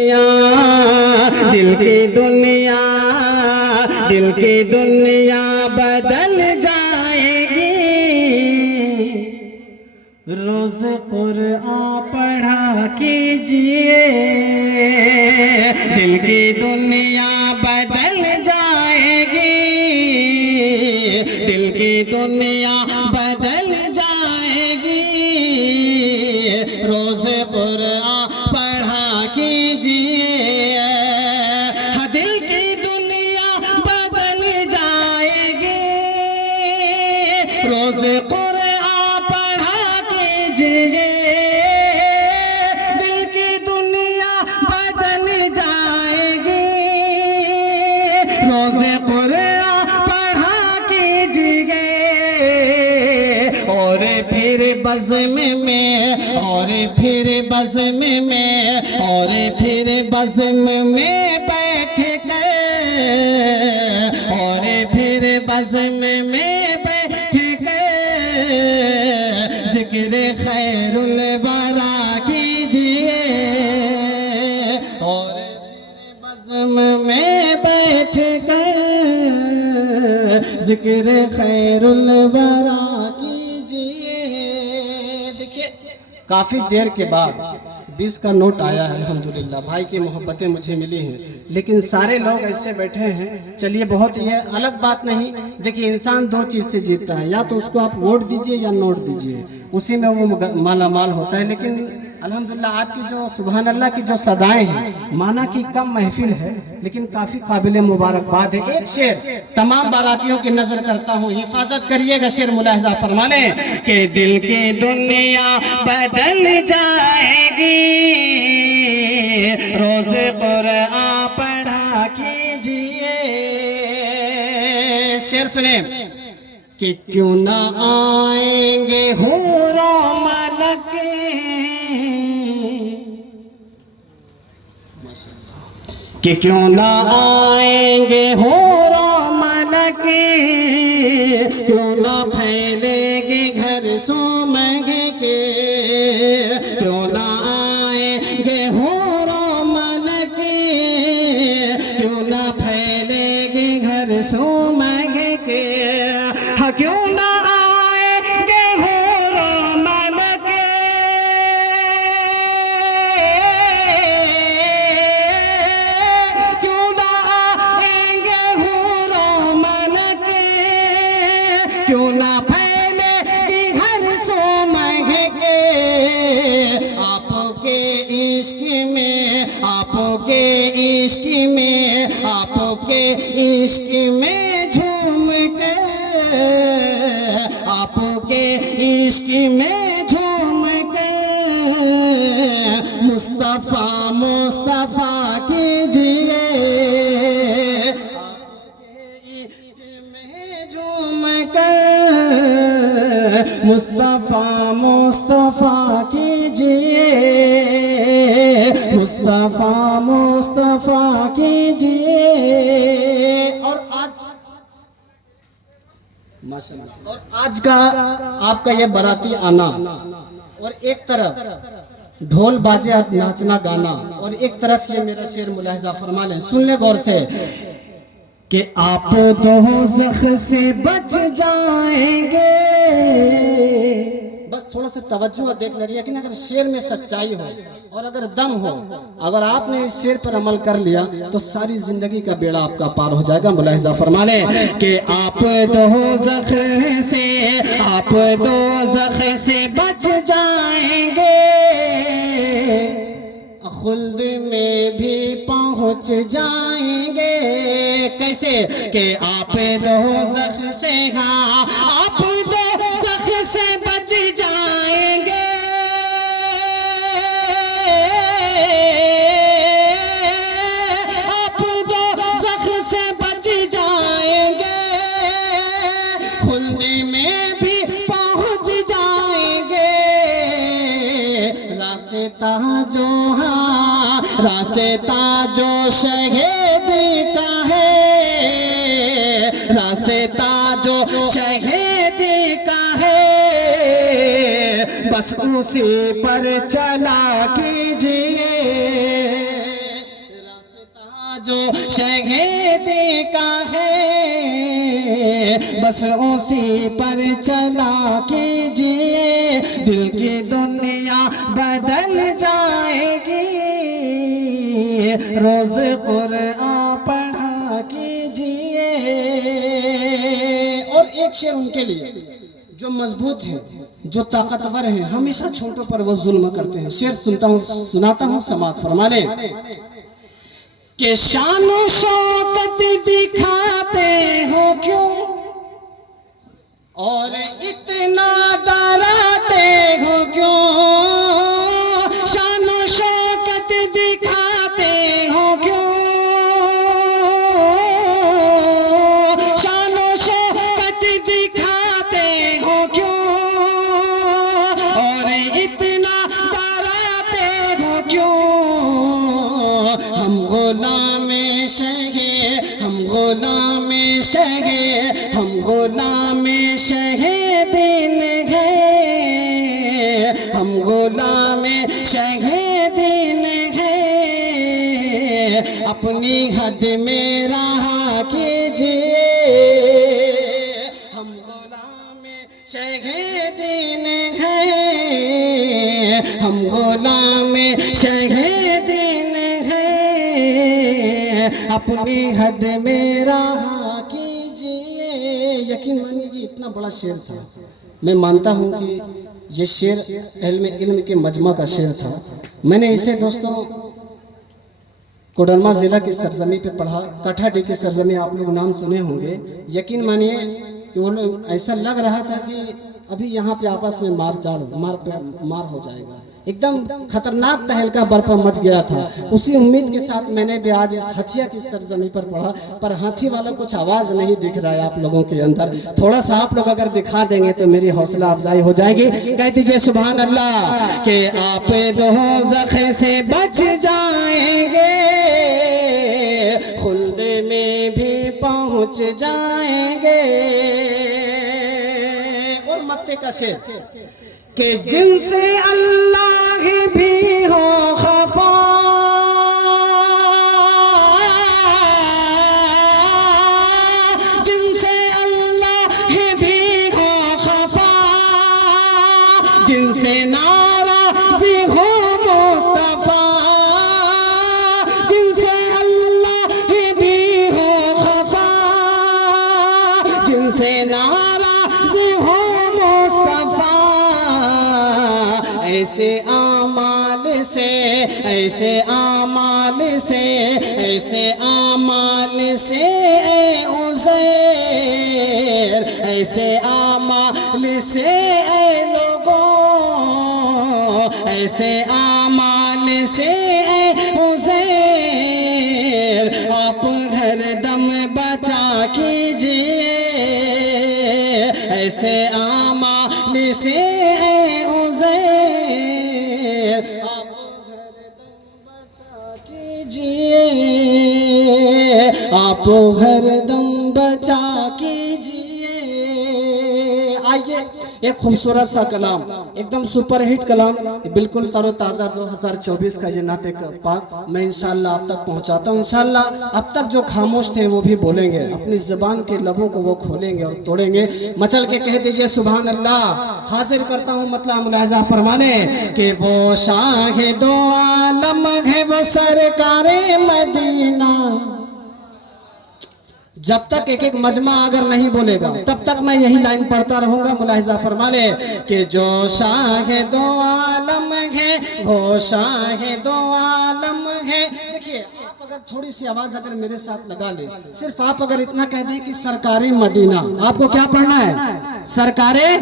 दिल की दुनिया, दिल की दुनिया बदल जाएगी। रोज कुरान पढ़ा कीजिए, दिल की दुनिया बदल जाएगी। दिल की दुनिया बदल जाएगी। रोज कुरान पढ़ा कीजिए, दिल की दुनिया बदल जाएगी। रोज कुरान पढ़ा कीजिए, दिल की दुनिया बदल जाएगी। रोज कुरान पढ़ा कीजिए, और फिर बज़्म में, और फिर बज़्म में, और फिर बज़्म में बैठ कर, और फिर बज़्म में बैठ कर ज़िक्र खैरुल वरा कीजिए। और फिर बज़्म में बैठ कर ज़िक्र खैरुल वरा कीजिए। देखिए, काफ़ी देर के बाद 20 का नोट आया है। अल्हम्दुलिल्लाह भाई की मोहब्बतें मुझे मिली हैं, लेकिन सारे लोग ऐसे बैठे हैं। चलिए, बहुत ये अलग बात नहीं। देखिए, इंसान दो चीज़ से जीतता है, या तो उसको आप वोट दीजिए या नोट दीजिए, उसी में वो माला माल होता है। लेकिन अल्हम्दुलिल्लाह आपकी जो सुभान अल्लाह की जो सदाएं हैं, माना कि कम महफिल है लेकिन काफ़ी काबिल मुबारकबाद है। एक शेर तमाम बारातियों की नजर करता हूँ, हिफाजत करिएगा। शेर मुलाहजा फरमा लें कि दिल की दुनिया बदल जाएगी। रोज कुरान पढ़ा कीजिए। शेर सुने कि क्यों ना आएंगे हूरो मलक, कि क्यों ना आएंगे हूरो मलक, क्यों ना फैलेंगे घर सोमग के, क्यों ना आएंगे हूरो मलक, क्यों ना फैलेंगे घर सोमग के। हाँ, क्यों ना आएंगे हूरो मलक, क्यों ना आएंगे हूरो मलक, क्यों ना फैलेंगे घर सोमग के। आपके इश्क में, आपके इश्क में, आपके इश्क में झूम के, आपके इश्क में झूम के मुस्तफा मुस्तफा कीजिए। आपके इश्क में झूम के मुस्तफा मुस्तफा कीजिए, मुस्तफा मुस्तफा कीजिए। और माशाअल्लाह, और आज का आपका ये बाराती आना, और एक तरफ ढोल बाजे और नाचना गाना, और एक तरफ ये मेरा शेर मुलाहिजा फरमा लें, सुन ले गौर से कि आप दोज़ख से बच जाएंगे। बस थोड़ा सा तवज्जो और देख लीजिए कि अगर शेर में सच्चाई हो और अगर दम हो, अगर आपने इस शेर पर अमल कर लिया तो सारी जिंदगी का बेड़ा आपका पार हो जाएगा। मुलाहिजा फरमा लें कि आप दोज़ख से, आप दोज़ख से बच जाएंगे, खुल्द में भी पहुंच जाएंगे। कैसे कि आप दोज़ख से, हाँ आप दोज़ख से बच जाएंगे, आप दोज़ख से बच जाएंगे, खुल्द में भी पहुंच जाएंगे। रास्ता जो, हाँ रास्ता जो शहीद का है, रास्ता जो शहीद का है, बस उसी पर चला कीजिए। जो शहीदी का है बस उसी पर चला कीजिए, दिल की दुनिया बदल जाएगी, रोज कुरान पढ़ा कीजिए। और एक शेर उनके लिए जो मजबूत हैं, जो ताकतवर हैं, हमेशा छोटों पर वो जुल्म करते हैं। शेर सुनाता हूँ, समात फरमाने के शान शौकत दिखाते हो क्यों और इतना डराते हो क्यों, शान शौकत दिखाते हो क्यों, शान शौकत दिखाते हो क्यों और इतना डराते हो क्यों, हम गुलाम शहे, हम गुलाम शहे, हम गुलाम शहीदीन हैं, हम गुलाम शहीदीन हैं, अपनी हद में रहा कीजिए, हम गुलाम शहीदीन हैं, हम गुलाम शहीदीन हैं, अपनी हद में रहा कीजिए। यकीन मानिए कि इतना बड़ा शेर था। मैं मानता हूं कि ये शेर इल्म के मजमा का शेर था। मैंने इसे दोस्तों कोडरमा जिला की सरजमी पे पढ़ा। कठाडी की सरजमी आप लोग नाम सुने होंगे। यकीन मानिए कि वो लोग ऐसा लग रहा था कि अभी यहाँ पे आपस में मार हो जाएगा। एकदम खतरनाक तहलका बर्पा मच गया था। उसी उम्मीद के साथ मैंने भी आज इस हथिया की सरजमी पर पढ़ा, पर हाथी वाला कुछ आवाज नहीं दिख रहा है आप लोगों के अंदर। थोड़ा सा आप लोग अगर दिखा देंगे तो मेरी हौसला अफजाई हो जाएगी। कह दीजिए सुभान अल्लाह कि आप दोज़ख से बच जाएंगे, खुल्द में भी पहुंच जाएंगे। और मत्ते का शेर कि जिनसे अल्लाह भी हो खफा, जिनसे अल्लाह भी हो खफा, जिनसे नाराज़ी हो मुस्तफा, जिनसे अल्लाह भी हो खफा, जिनसे नाराज़ी हो मुस्तफा, ऐसे आमाल से, ऐसे आमाल से, ऐसे आमाल से ऐ उज़ैर, ऐसे आमाल से ऐ लोगों, ऐसे आमाल से ऐ उज़ैर, आप हर दम बचा कीजिए, ऐसे आमाल से आप हरदम बचा कीजिए। आइए एक खूबसूरत सा कलाम, एकदम सुपरहिट कलाम, बिल्कुल तरोताज़ा 2024 का ये नाते पाक मैं इंशाल्लाह आप तक पहुंचाता हूं। इंशाल्लाह अब तक जो खामोश थे वो भी बोलेंगे, अपनी ज़बान के लबों को वो खोलेंगे और तोड़ेंगे। मचल के कह दीजिए सुभान अल्लाह। हाजिर करता हूँ मतलब मुलाहिज़ा फरमाने कि वो शाह दो आलम है, वो सरकारे मदीना। जब तक एक एक मजमा अगर नहीं बोलेगा तब तक मैं यही लाइन पढ़ता रहूंगा। मुलाहिज़ा फरमाने कि जो शाह दो आलम है, वो शाह दो आलम है। देखिए आप अगर थोड़ी सी आवाज अगर मेरे साथ लगा ले, सिर्फ आप अगर इतना कह दें कि सरकारे मदीना, आपको क्या पढ़ना है? सरकारे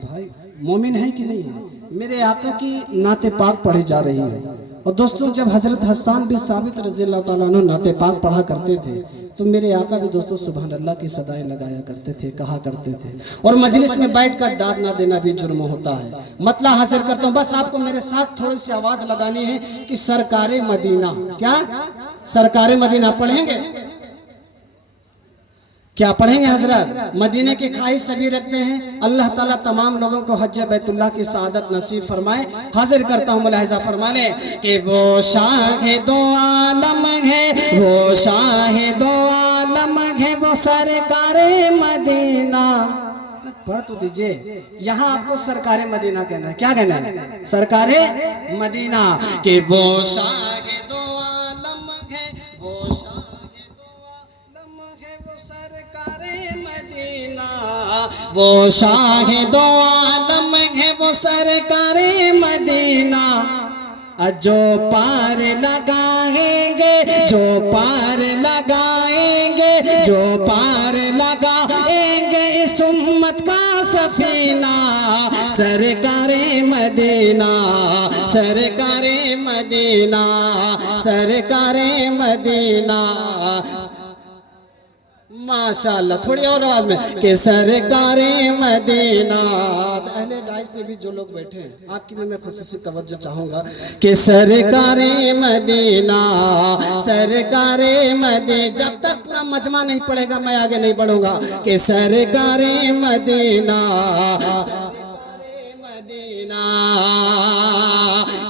भाई मोमिन है कि नहीं है? मेरे आका की नाते पाक पढ़ी जा रही है। और दोस्तों जब हजरत हसन बिन साबित रज़ी अल्लाह ताला अन्हु नाते पाक पढ़ा करते थे तो मेरे आका भी दोस्तों सुभान अल्लाह की सदाएं लगाया करते थे, कहा करते थे। और मजलिस में बैठकर दाद ना देना भी जुर्म होता है। मतलब हासिल करता हूँ, बस आपको मेरे साथ थोड़ी सी आवाज लगानी है कि सरकारे मदीना, क्या सरकारे मदीना पढ़ेंगे क्या पढ़ेंगे हजरत? मदीने की ख्वाहिश सभी रखते हैं। अल्लाह ताला तमाम लोगों को हज बैतुल्लाह की सादत नसीब फरमाए। हाजिर करता हूँ मुलाहिजा फरमाने कि वो शाह दो आलम है, वो शाह दो आलम है, वो सरकारे मदीना। पढ़ तो दीजिए। यहाँ आपको सरकारे मदीना कहना है। क्या कहना है? सरकारे मदीना। कि वो शाह दो आलम है, वो शाह वो शाह दो आलम है, वो सरकारे मदीना। जो पार लगाएंगे, जो पार लगाएंगे, जो पार लगाएंगे इस उम्मत का सफीना। सरकारे मदीना, सरकारे मदीना, सरकारे मदीना। माशाअल्लाह। थोड़ी और आवाज में कि सरकारे मदीना। अहले डाइस पे भी जो लोग बैठे हैं आपकी मैं खुसूसी तवज्जो चाहूंगा कि सरकारे मदीना, सरकारे मदीना। जब तक पूरा मजमा नहीं पड़ेगा मैं आगे नहीं बढ़ूंगा। कि सरकारे मदीना,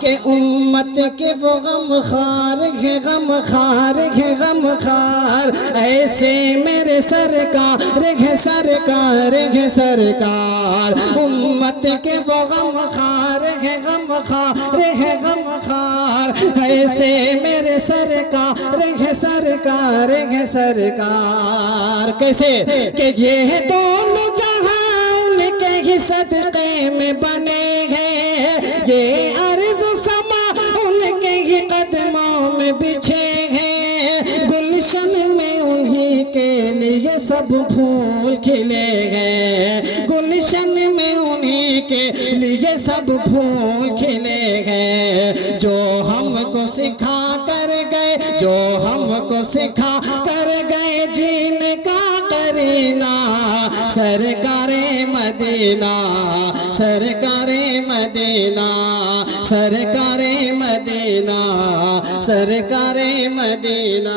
के उम्मत के वो गम खार है, गम खार है, गम खार। ऐसे मेरे सरकार है, सरकार है, सरकार। उम्मत के वो गम खार है, गम खार है, गम खार। ऐसे मेरे सरकार है, सरकार है, सरकार। कैसे? कि ये दोनों जहां उनके ही सदक़े में बने हैं, ये अर्ज़ समा उनके ही कदमों में बिछे हैं। गुलशन में उन्हीं के लिए सब फूल खिले हैं, गुलशन में उन्हीं के लिए सब फूल खिले हैं। जो हमको सिखा कर गए, जो हमको सिखा कर गए जीने का करीना। सरकारे मदीना, सरकारे मदीना, सरकारे मदीना, सरकारे मदीना।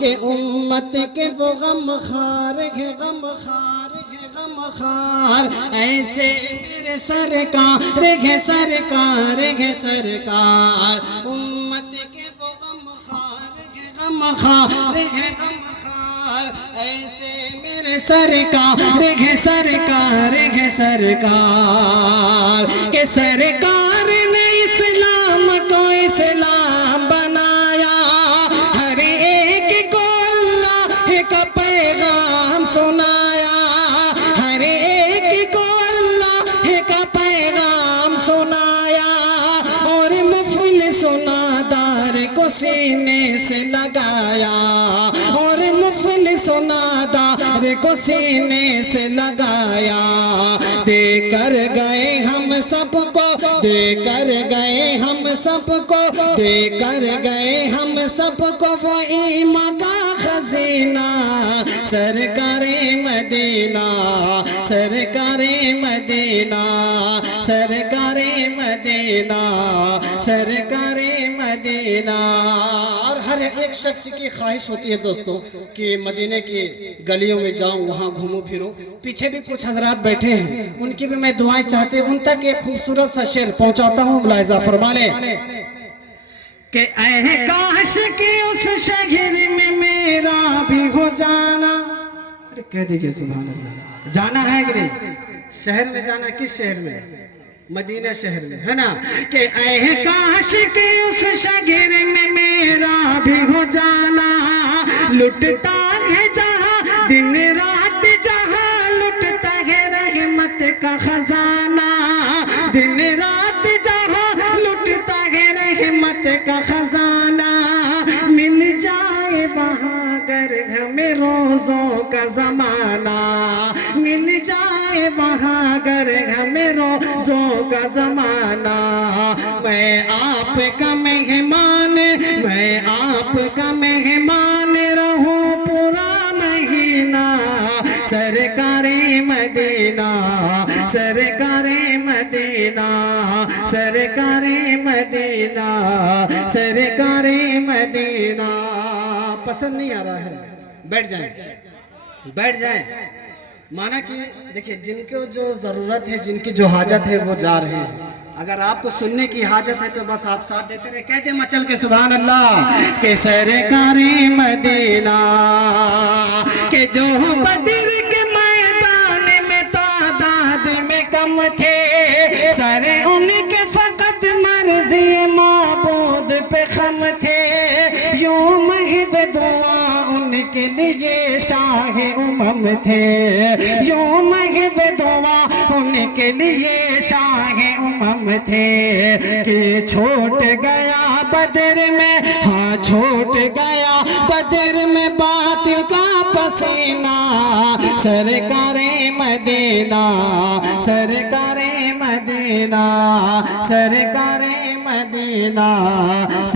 के उम्मत के वो गम खार है, गम खार है, गम खार। ऐसे मेरे सरकार है, सरकार है, सरकार। उम्मत के वो गम खार है, गम खार है, गम खार। ऐसे मेरे सरकार है, सरकार है, सरकार। के सरकार ने इस्लाम को इस्लाम बनाया, हर एक को अल्लाह का पैगाम सुनाया, हर एक को अल्लाह का पैगाम सुनाया। और मुफलिस नादार को सीने से लगाया, और मुफलिस नादार को सीने से लगाया। देकर गए हम सबको, देकर गए हम सबको, देकर गए हम सबको वो ईमान का खजीना। सरकारे मदीना, सरकारे मदीना, सरकारे मदीना, सरकारे मदीना। और हर एक शख्स की ख्वाहिश होती है दोस्तों कि मदीने की गलियों में जाऊं, वहां घूमूं फिरूं। पीछे भी कुछ हजरात बैठे हैं, उनकी भी मैं दुआएं चाहते हैं। उन तक एक खूबसूरत सा शेर पहुंचाता हूं, मुलाहिजा फरमा लें कि ऐ काश कि उस शहर में मेरा भी हो जाना। अरे कह दीजिए सुभान अल्लाह। जाना है कि नहीं? शहर में जाना। किस शहर में? मदीना शहर में, है ना। कि ऐ काश कि उस शहर में मेरा भी हो जाना। लुटता है जहां दिन रात, जहां लुटता है रहमत का खजाना। दिन रात जहां लुटता है रहमत का खजाना। मिल जाए वहां अगर हमें रोजों का जमाना, मिल जाए वहां अगर हमें रोजों का जमाना। मैं आपका मेहमान, मैं आपका मेहमान रहूं पूरा महीना। सरकारे मदीना, सरकारे मदीना, सरकारे मदीना, सरकारे मदीना। पसंद नहीं आ रहा है? बैठ जाएं, बैठ जाएं। माना कि देखिए, जिनको जो ज़रूरत है, जिनकी जो हाजत है, वो जा रहे हैं। अगर आपको सुनने की हाजत है तो बस आप साथ देते रहे, कहते मचल के सुभान अल्लाह के सरकारे मदीना के जो बदर के मैदान में तादाद में कम थे, सारे उनके फकत मर्ज़ी माबूद पे खम थे। यूं महब दुआ उनके लिए शाह उमम थे, यूं महब दुआ उनके लिए शाह उमम थे। कि छोट गया बदर में, हाँ छोट गया बदर में बातिल का पसीना, सरकारे मदीना, सरकारे मदीना, सरकारे मदीना।